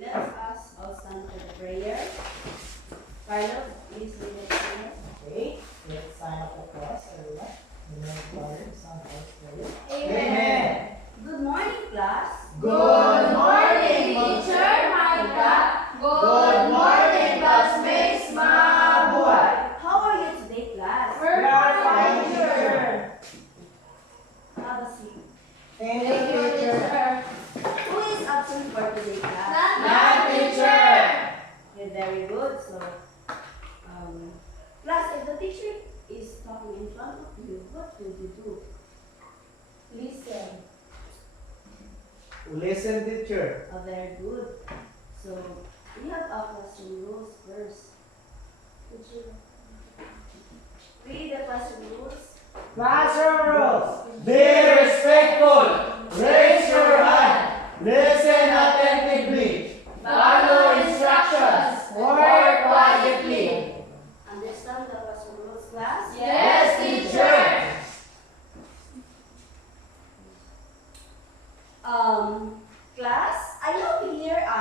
Let us all stand for the prayer. Carlo, please lead the prayer. Okay, let's sign up the cross, everyone. In the name of the Father, the Son, and the Holy Spirit. Amen. Good morning, class. Good morning, teacher Micha. Good morning, classmates. Mabuhay. How are you today, class? We're fine, teacher. Have a seat. Thank Thank you, you, teacher. teacher. Who is absent for today, class? Not teacher. Okay, very good. So, class, if the teacher is talking in front of you, what will you do? Listen. Listen, teacher. Very good. So, we have our classroom rules first. Read the classroom rules. Classroom rules. Be respectful. Raise your hand. Listen attentively. Follow instructions. Work quietly. Understand the classroom rules, class? Yes, teacher. Class, I have here a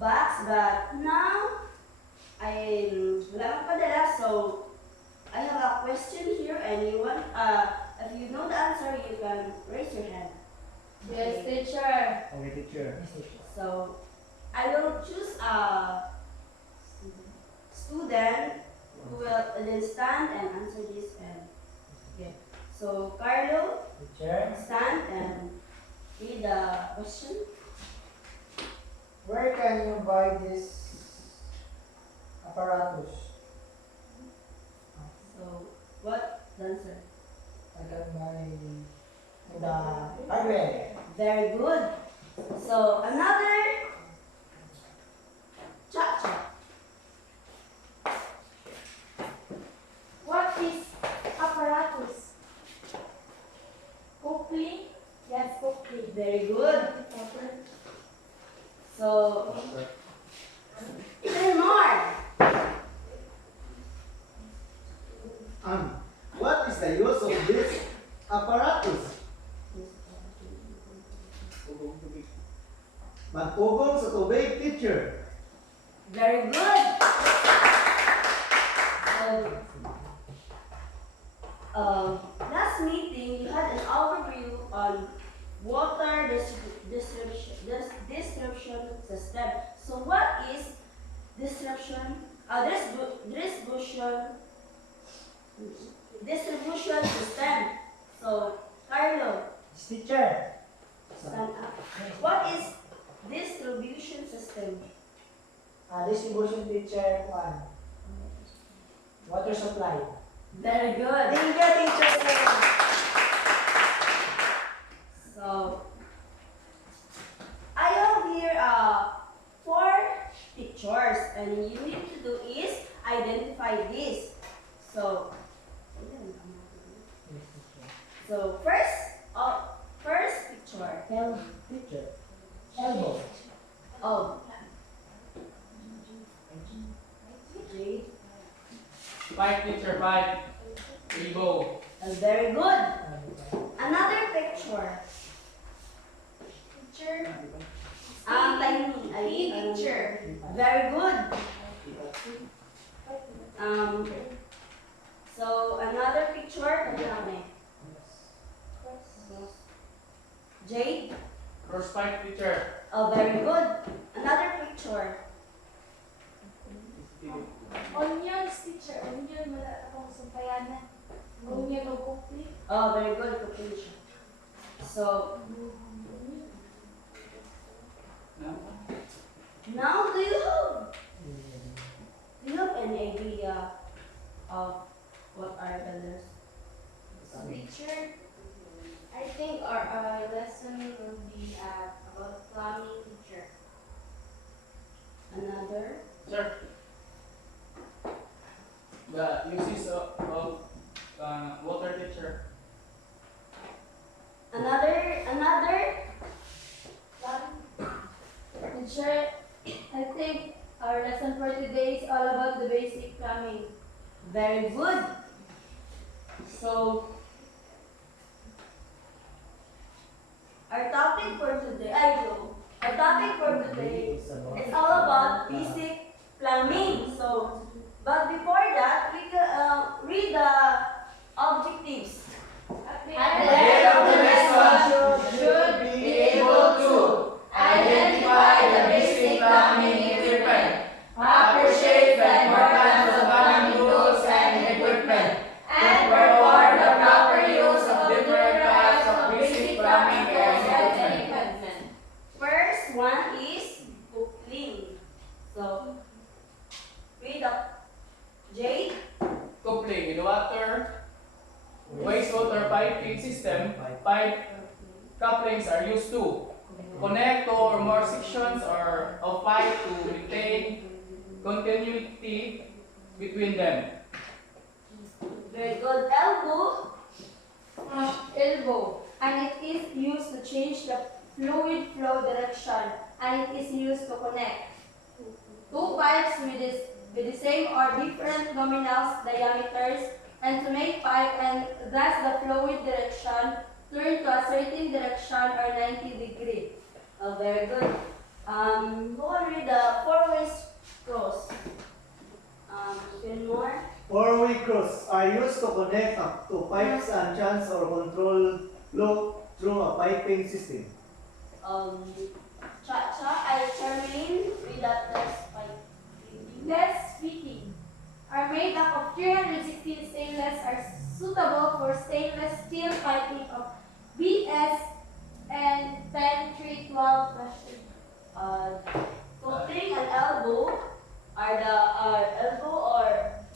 box, but now wala akong padala, so I have a question here, and you want, if you know the answer, you can raise your hand. Yes, teacher. Okay, teacher. So, I will choose a student who will then stand and answer this. And okay. So, Carlo, Teacher, stand and read the question. where can you buy this apparatus? So, what the answer? I can buy in the hardware. Very good. So, another cha-cha. What is apparatus? Cooking? Yes, cooking. Very good. So, three more. What is the use of this apparatus? Magpugong sa tubig, teacher. Very good. Last meeting, you had an overview on water distribution system. So, what is distribution system? So, Carlo, Teacher, stand up. What is distribution system? distribution teacher 1. Water supply. Very good. Thank you, teacher. So, I have here 4 pictures, and you need to do is identify this. So, first picture. Teacher. Elbow. Oh, Jade. 5, teacher, 5. Elbow. Very good. Another picture. Teacher. Tiny. Teacher. Very good. So another picture. Jade. Cross 5, teacher. Oh, very good. Another picture. Onions, teacher. Onion, wala akong sampayanan. Onion o cooking. Oh, very good. Completion. So now, do you have any idea of what are colors? Teacher, I think our lesson will be about plumbing, teacher. Another. Sir. The uses of water, teacher. Another. Teacher, I think our lesson for today is all about the basic plumbing. Very good. So our topic for today is basic plumbing. So, but before that, we can read the objectives. At the end of the lesson, should be able to identify the basic plumbing equipment, appreciate the importance of plumbing tools and equipment, and perform the proper use of different types of basic plumbing and equipment. First one is coupling. So, read up. J. Coupling in the wastewater piping system, pipe couplings are used to connect two or more sections of pipe to maintain continuity between them. Very good. Elbow. Elbow, and it is used to change the fluid flow direction, and it is used to connect two pipes with the same or different nominal diameters, and to make pipe and thus the fluid direction turn to a certain direction or 90 degree. Very good. Who will read the four-way cross? Even more. Four-way cross are used to connect up to pipes and channels or control flow through a piping system. Charmaine, read that test pipe. Test fitting are made up of 316 stainless are suitable for stainless steel piping of BS and 10312 machine. Coupling and elbow are the elbow or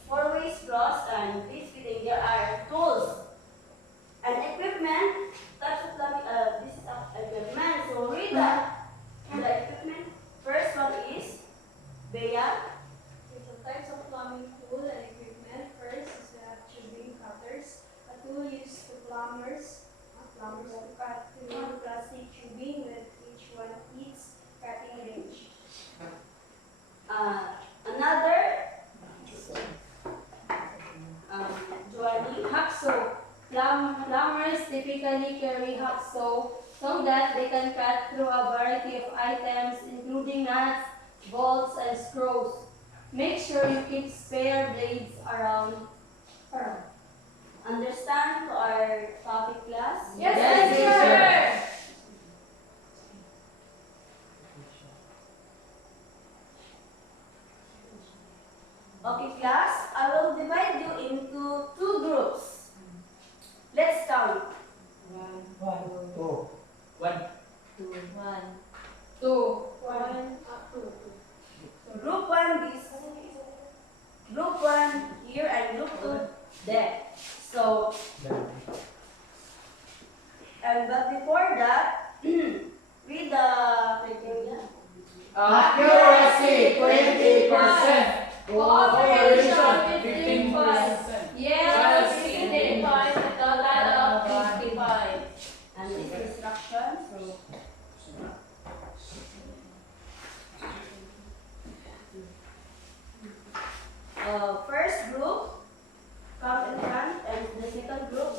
four-way cross, and this fitting there are tools and equipment. Types of plumbing. This is equipment. So read the equipment. First one is Bea. Okay, so types of plumbing tool and equipment. First is we have tubing cutters, a tool used to plumbers to cut through plastic tubing with each one its cutting range. Another Joanie. Hacksaw. Plumbers typically carry hacksaw so that they can cut through a variety of items including nuts, bolts, and screws. Make sure you keep spare blades around. Understand to our topic class? Yes, teacher! Okay, class, I will divide you into two groups. Let's count. Two. One. Two. Group 1 is group 1 here and group 2 there. So, but before that, read the criteria. Accuracy 20%. Cooperation 15%. 15%. Yes, 55. A total of 55. And this instruction. So, first group, come in front, and the second group.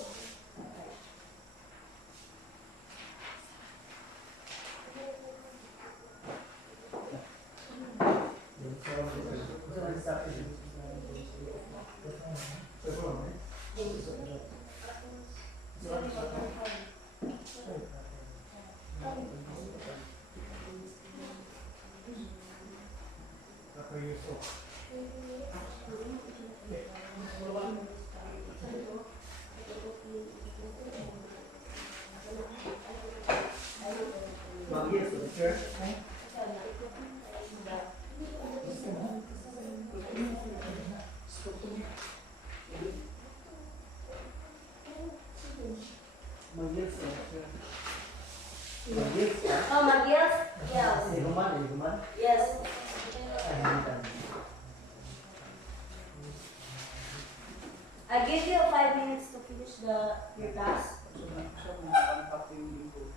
Yes, teacher. Mag-yes, teacher. Mag-yes, Oh, Magiels? Yes. Iguman. Yes. I give you 5 minutes to finish your task. What is the use?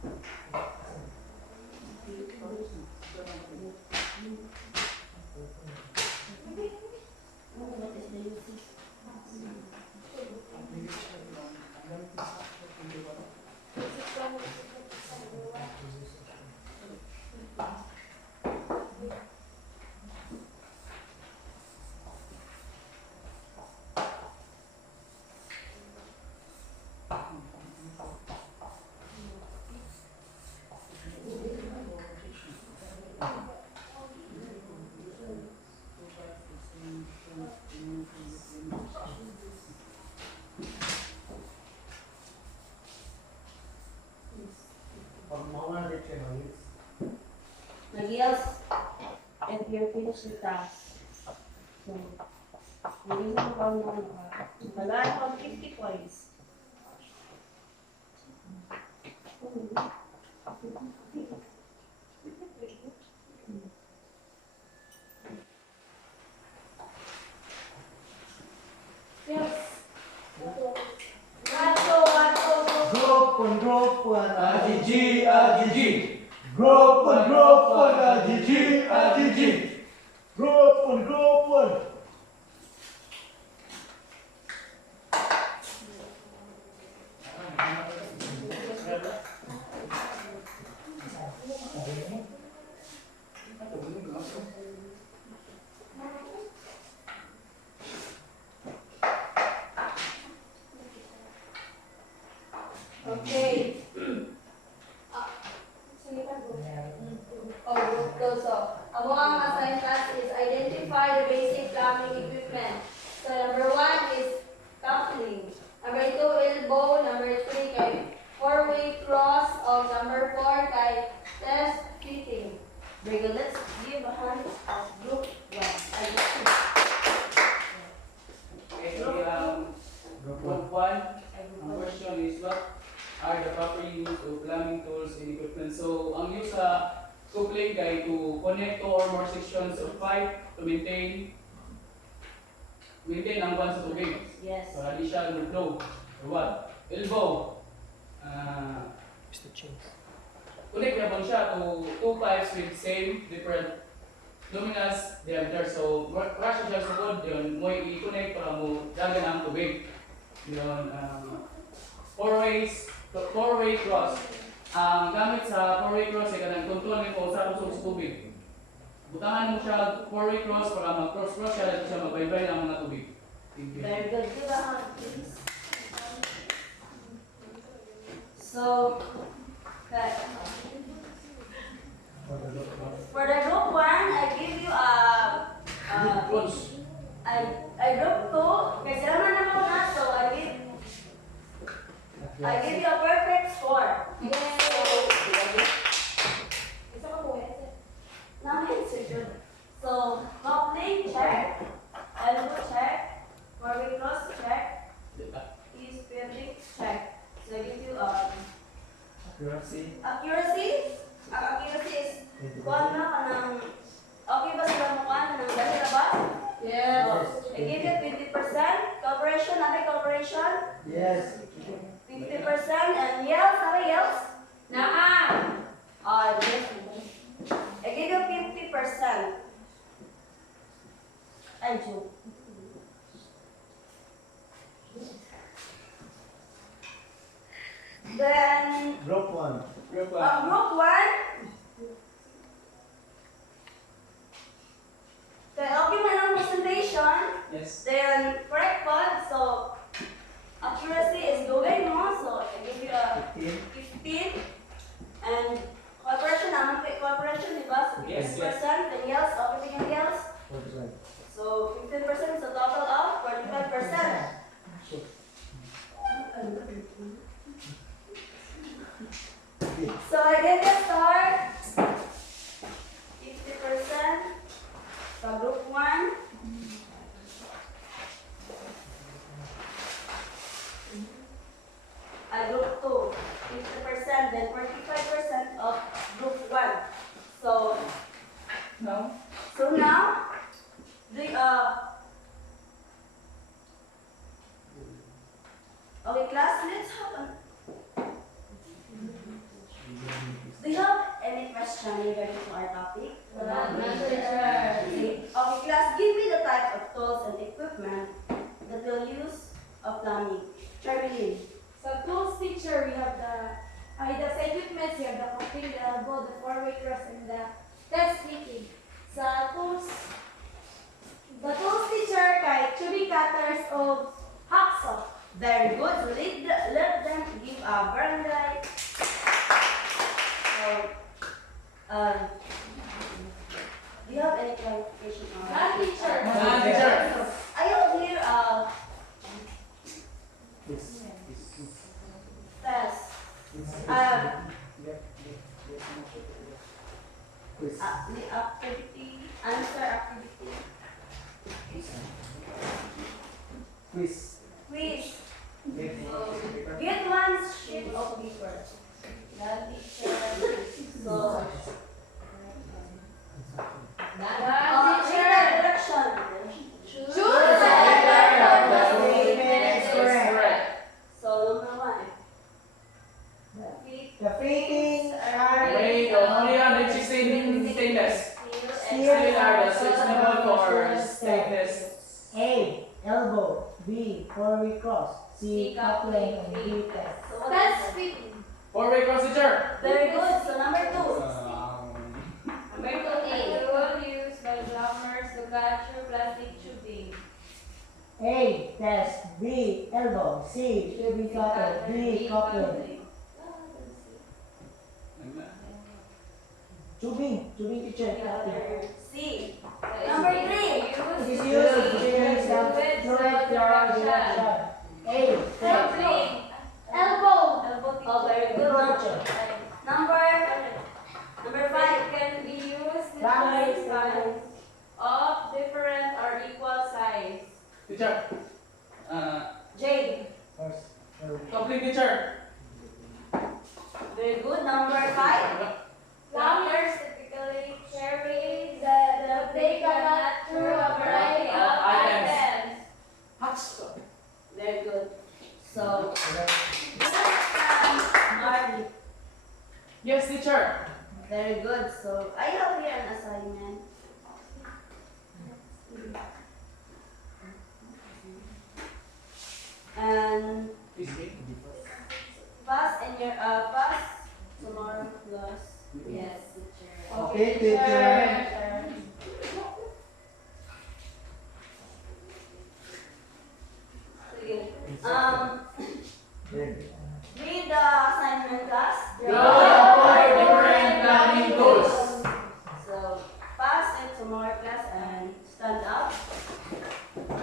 Nag-yells if you're finished the task. So, hindi mo pa nagaan ko 50 points. Yes. Group 1, AGG, AGG. Group 1, AGG, AGG. Group 1. Okay. So, among assigned tasks is identify the basic plumbing equipment. So, number 1 is coupling. Number 2, elbow. Number 3, kay four-way cross. Of number 4, kay test fitting. Very good. Let's give a hand of group 1. Okay, group 1. Ang question is what are the proper use of plumbing tools and equipment? So, ang use sa coupling kay to connect two or more sections of pipe to maintain ang buwan sa tubig. Yes. Para di siya flow. Or what? Elbow. Connect na siya to two pipes with same different luminous diameter. So, rush siya sa wood, yun, mo i-connect para mo dagan ang tubig. Yun, four-way cross. Ang gamit sa four-way cross ay kanang control ni po sa kusog sa tubig. Butangan mo siya four-way cross para mag-cross-cross siya at siya mag-vibrate ang mga tubig. Thank you. Very good. Give a hand, please. So, okay. For the group 1, I give you Close. I group 2, kasi naman ako na, so I give you a perfect score. So, coupling, check. Elbow, check. Four-way cross, check. Is fitting, check. So, I give you Accuracy. accuracy. Ang accuracy is kuha na ka ng okay ba sila mukha na ng dahil ba? Yes. I give you 20%. Cooperation, ano yung cooperation? Yes. 50% and yells, ano yells? Naa. Yes. I give you 50%. Ay, joke. Then, Group 1. Group 1. group 1. Okay, okay man ang presentation. Yes. Then, correct pod. So, accuracy is doing mo. So, I give you a 15. And cooperation, naman po cooperation, di ba? So, 50%. Yes, yes. Then yells, okay din yung yells. 45. So, 15% is a total of 45%. So, I get the start. 50% sa group 1. Group 2, 50%, then 45% of group 1. So, Now, now, okay, class, let's have do you have any question regarding to our topic? Okay, class, give me the type of tools and equipment that we'll use of plumbing. Charlie. So tools teacher, we have the equipment, we have the coupling, the elbow, the four-way cross, and the test fitting. Sa tools, the tools teacher kay tubing cutters of hacksaw. Very good. So let them give a barangay. Do you have any clarification on That teacher. I have here Yes. test. Activity, answer activity. Quiz. Quiz. Next. Get one sheet of paper. The teacher. So, read the direction. Choose the letter of the statement is correct. So, number 1. The fittings are Made of 316 stainless. Steel are the seasonable for stainless. A. Elbow. B. Four-way cross. C. Coupling. And D. Test. So, what That's is it? fitting. Four-way cross, teacher. Very good. So, number 2. Number 2A. Tool used by plumbers to capture plastic tubing. A. Test. B. Elbow. C. Tubing cutter. D. Coupling. Tubing teacher. Coupling. C. Number 3. It is used to change the fluid direction. A. Test. Coupling. Elbow. Oh, very good. Number 5. Can be used to Bye. place fans of different or equal size. Teacher. Jade. First. Complete, teacher. Very good. Number 5. Plumbers typically carry the they cannot through a variety of items. Very good. So, Marty. Yes, teacher. Very good. So, I have here an assignment. And pass tomorrow class. Yes, teacher. Okay, teacher. Sige. Then. Read the assignment class. Draw 4 different planning tools. So, pass it tomorrow class and stand up.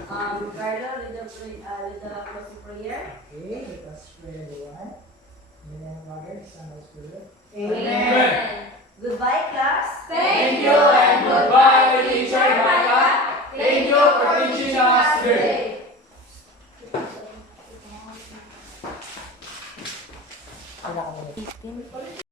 Carlo, lead the closing prayer. Okay, let us pray everyone. In the name of Father, Son, and Spirit. Amen. Goodbye, class. Thank you and goodbye, teacher Micha. Thank you for teaching us today. Wala ka muna.